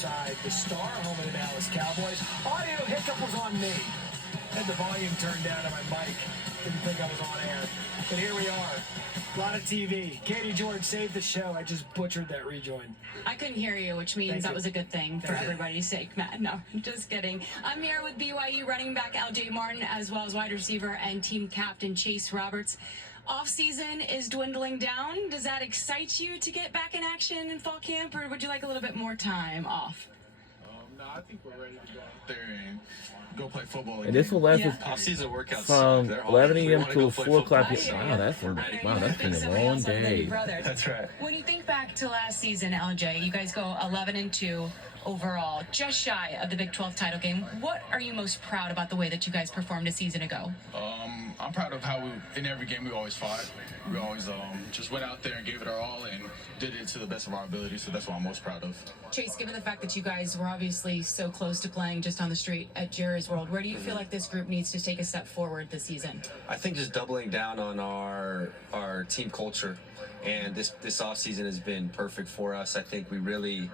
side, the star home of the Dallas Cowboys. Audio hiccup was on me. Had the volume turned down on my mic. Didn't think I was on air. But here we are. A lot of TV. Katie George saved the show. I just butchered that rejoin. I couldn't hear you, which means that was a good thing for everybody's sake, Matt. No, just kidding. I'm here with BYU running back LJ Martin, as well as wide receiver and team captain Chase Roberts. Off-season is dwindling down. Does that excite you to get back in action in fall camp, or would you like a little bit more time off? No, I think we're ready to go out there and go play football again. And this will last Off-season workouts from 11 a.m. to 4 o'clock. Wow, that's been a long day. That's right. When you think back to last season, LJ, you guys go 11-2 overall, just shy of the Big 12 title game. What are you most proud about the way that you guys performed a season ago? I'm proud of how in every game we always fought. We always just went out there and gave it our all and did it to the best of our ability. So that's what I'm most proud of. Chase, given the fact that you guys were obviously so close to playing just on the street at Jerry's World, where do you feel like this group needs to take a step forward this season? I think just doubling down on our team culture, and this offseason has been perfect for us. I think we really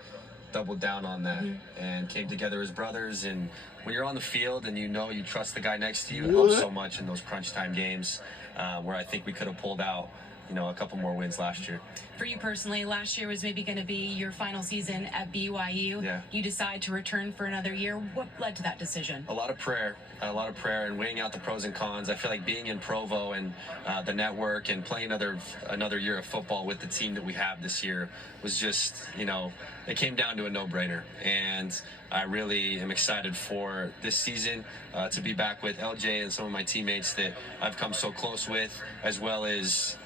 doubled down on that and came together as brothers. And when you're on the field and you know you trust the guy next to you, it helps so much in those crunch time games where I think we could have pulled out a couple more wins last year. For you personally, last year was maybe going to be your final season at BYU. Yeah. You decide to return for another year. What led to that decision? A lot of prayer and weighing out the pros and cons. I feel like being in Provo and the network and playing another year of football with the team that we have this year was just, it came down to a no-brainer. And I really am excited for this season to be back with LJ and some of my teammates that I've come so close with, as well as,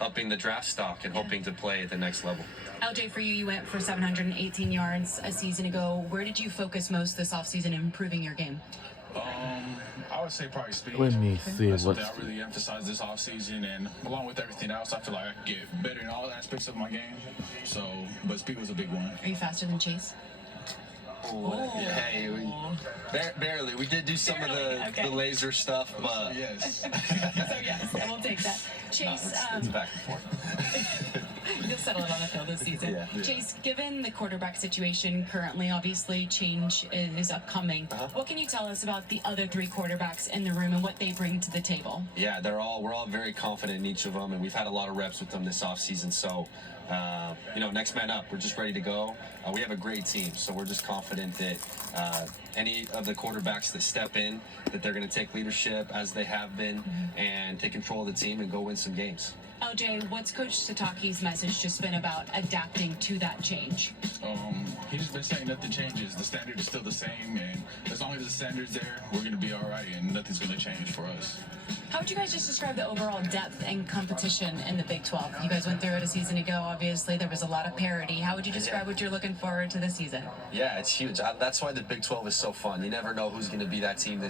upping the draft stock and hoping to play at the next level. LJ, for you went for 718 yards a season ago. Where did you focus most this offseason in improving your game? I would say probably speed. Let me see That's something I really emphasized this offseason, and along with everything else, I feel like I can get better in all aspects of my game. But speed was a big one. Are you faster than Chase? Hey, barely. We did do some of the laser stuff, but yes. So yes, I will take that. Chase, it's back and forth. You'll settle it on the field this season. Yeah. Chase, given the quarterback situation currently, obviously change is upcoming. What can you tell us about the other three quarterbacks in the room and what they bring to the table? Yeah, we're all very confident in each of them, and we've had a lot of reps with them this offseason. So, next man up. We're just ready to go. We have a great team, so we're just confident that any of the quarterbacks that step in, that they're going to take leadership as they have been and take control of the team and go win some games. LJ, what's Coach Satake's message just been about adapting to that change? He's just been saying nothing changes. The standard is still the same, and as long as the standard's there, we're going to be all right, and nothing's going to change for us. How would you guys just describe the overall depth and competition in the Big 12? You guys went through it a season ago. Obviously, there was a lot of parity. How would you describe what you're looking forward to this season? Yeah, it's huge. That's why the Big 12 is so fun. You never know who's going to be that team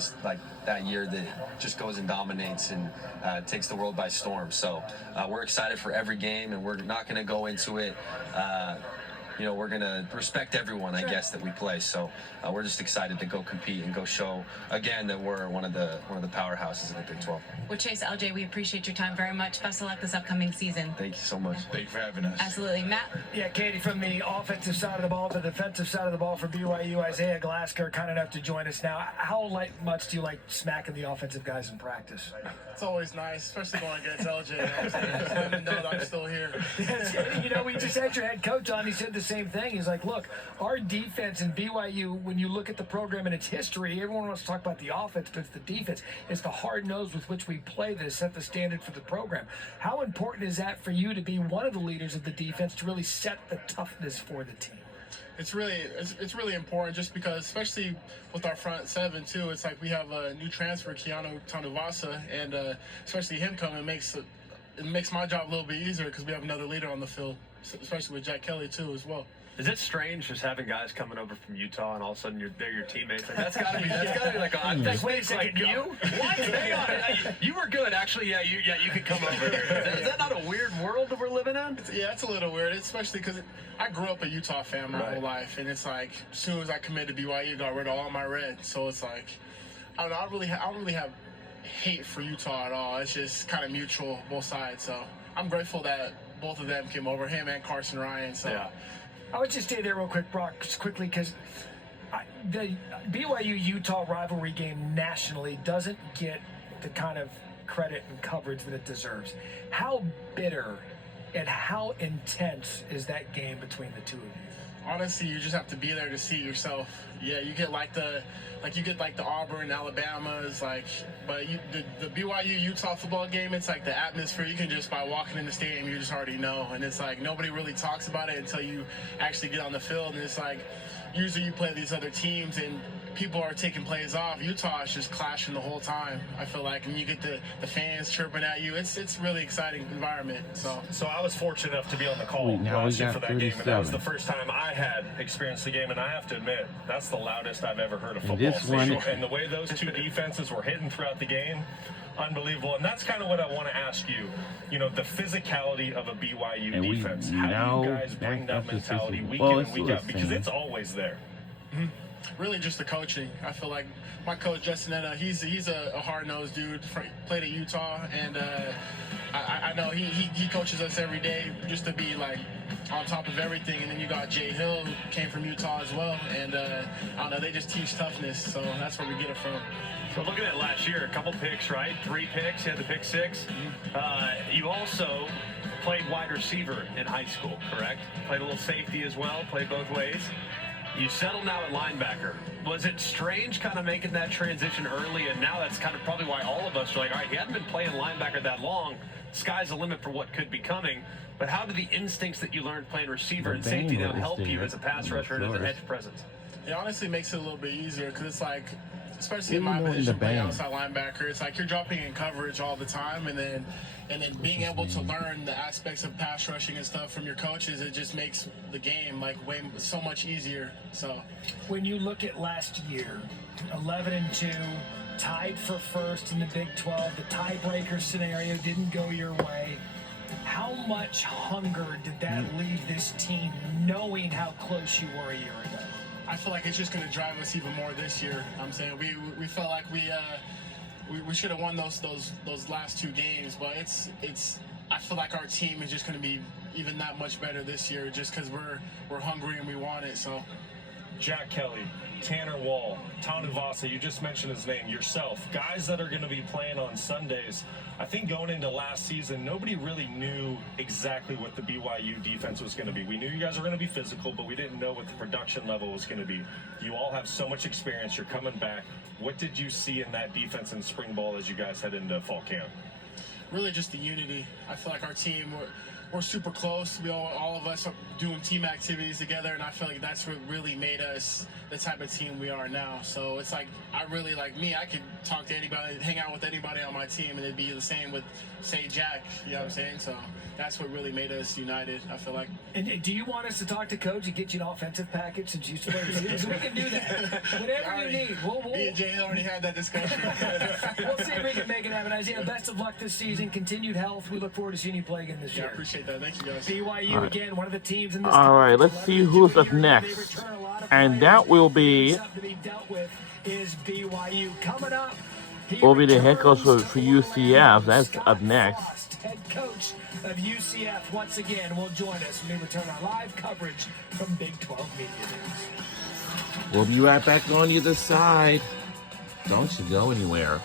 that year that just goes and dominates and takes the world by storm. So we're excited for every game, and we're not going to go into it. We're going to respect everyone, I guess, that we play. So we're just excited to go compete and go show again that we're one of the powerhouses in the Big 12. Well, Chase, LJ, we appreciate your time very much. Best of luck this upcoming season. Thank you so much. Thank you for having us. Absolutely. Matt? Yeah, Katie, from the offensive side of the ball to the defensive side of the ball for BYU, Isaiah Glasgow, kind enough to join us now. How much do you like smacking the offensive guys in practice? It's always nice, especially going against LJ. I didn't know that I'm still here. We just had your head coach on. He said the same thing. He's like, look, our defense in BYU, when you look at the program and its history, everyone wants to talk about the offense, but it's the defense. It's the hard nose with which we play that has set the standard for the program. How important is that for you to be one of the leaders of the defense to really set the toughness for the team? It's really important, just because, especially with our front seven too. It's like we have a new transfer, Keanu Tanuvasa, and especially him coming makes my job a little bit easier because we have another leader on the field, especially with Jack Kelly too as well. Is it strange just having guys coming over from Utah and all of a sudden they're your teammates? Like, that's gotta be like a wait a second, you? What? Hang on. You were good, actually. Yeah, you could come over here. Is that not a weird world that we're living in? Yeah, it's a little weird, especially because I grew up a Utah fan my whole life, and it's like as soon as I committed to BYU, got rid of all my red. So it's like I don't really have hate for Utah at all. It's just kind of mutual, both sides. So I'm grateful that both of them came over, him and Carson Ryan. So. Yeah. I would just stay there real quick, Brock, just quickly, because the BYU-Utah rivalry game nationally doesn't get the kind of credit and coverage that it deserves. How bitter and how intense is that game between the two of you? Honestly, you just have to be there to see it yourself. Yeah, you get the Auburn, Alabama's, but the BYU Utah football game, it's like the atmosphere. You can just, by walking in the stadium, you just already know, and it's like nobody really talks about it until you actually get on the field, and it's like usually you play these other teams and people are taking plays off. Utah is just clashing the whole time. I feel like, and you get the fans chirping at you. It's really exciting environment. So I was fortunate enough to be on the call last year for that game, and that was the first time I had experienced the game, and I have to admit, that's the loudest I've ever heard a football stadium. And the way those two defenses were hitting throughout the game, unbelievable. And that's kind of what I want to ask you. You know, the physicality of a BYU defense. How do you guys bring that mentality week in and week out? Because it's always there. Really just the coaching. I feel like my coach, Justin Etta, he's a hard-nosed dude, played at Utah, and I know he coaches us every day just to be like on top of everything. And then you got Jay Hill, who came from Utah as well, and I don't know, they just teach toughness, so that's where we get it from. So looking at last year, a couple picks, right? 3 picks, you had the pick 6. You also played wide receiver in high school, correct? Played a little safety as well, played both ways. You settle now at linebacker. Was it strange kind of making that transition early, and now that's kind of probably why all of us are like, all right, he hadn't been playing linebacker that long. Sky's the limit for what could be coming. But how do the instincts that you learned playing receiver and safety now help you as a pass rusher and as an edge presence? It honestly makes it a little bit easier because it's like, especially in my position, playing outside linebacker, it's like you're dropping in coverage all the time, and then being able to learn the aspects of pass rushing and stuff from your coaches, it just makes the game like so much easier. So when you look at last year, 11-2, tied for first in the Big 12, the tiebreaker scenario didn't go your way. How much hunger did that leave this team, knowing how close you were a year ago? I feel like it's just going to drive us even more this year. I'm saying we felt like we should have won those last 2 games, but I feel like our team is just going to be even that much better this year, just because we're hungry and we want it. So, Jack Kelly, Tanner Wall, Tanuvasa, you just mentioned his name, yourself, guys that are going to be playing on Sundays. I think going into last season, nobody really knew exactly what the BYU defense was going to be. We knew you guys were going to be physical, but we didn't know what the production level was going to be. You all have so much experience. You're coming back. What did you see in that defense in spring ball as you guys head into fall camp? Really just the unity. I feel like our team, we're super close. We all of us are doing team activities together, and I feel like that's what really made us the type of team we are now. So it's like, I really, like me, I could talk to anybody, hang out with anybody on my team, and it'd be the same with, say, Jack, you know what I'm saying? So that's what really made us united, I feel like. And do you want us to talk to Coach and get you an offensive package since you played receivers? We can do that. Whatever you need. Me and Jay already had that discussion. We'll see if we can make it happen. Isaiah, best of luck this season. Continued health. We look forward to seeing you play again this year. I appreciate that. Thank you, guys. BYU again, one of the teams in this. All right, let's see who's up next. And that will be is BYU coming up. Will be the head coach for UCF. That's up next. Head coach of UCF once again will join us when we return our live coverage from Big 12 Media News. We'll be right back on the other side. Don't you go anywhere.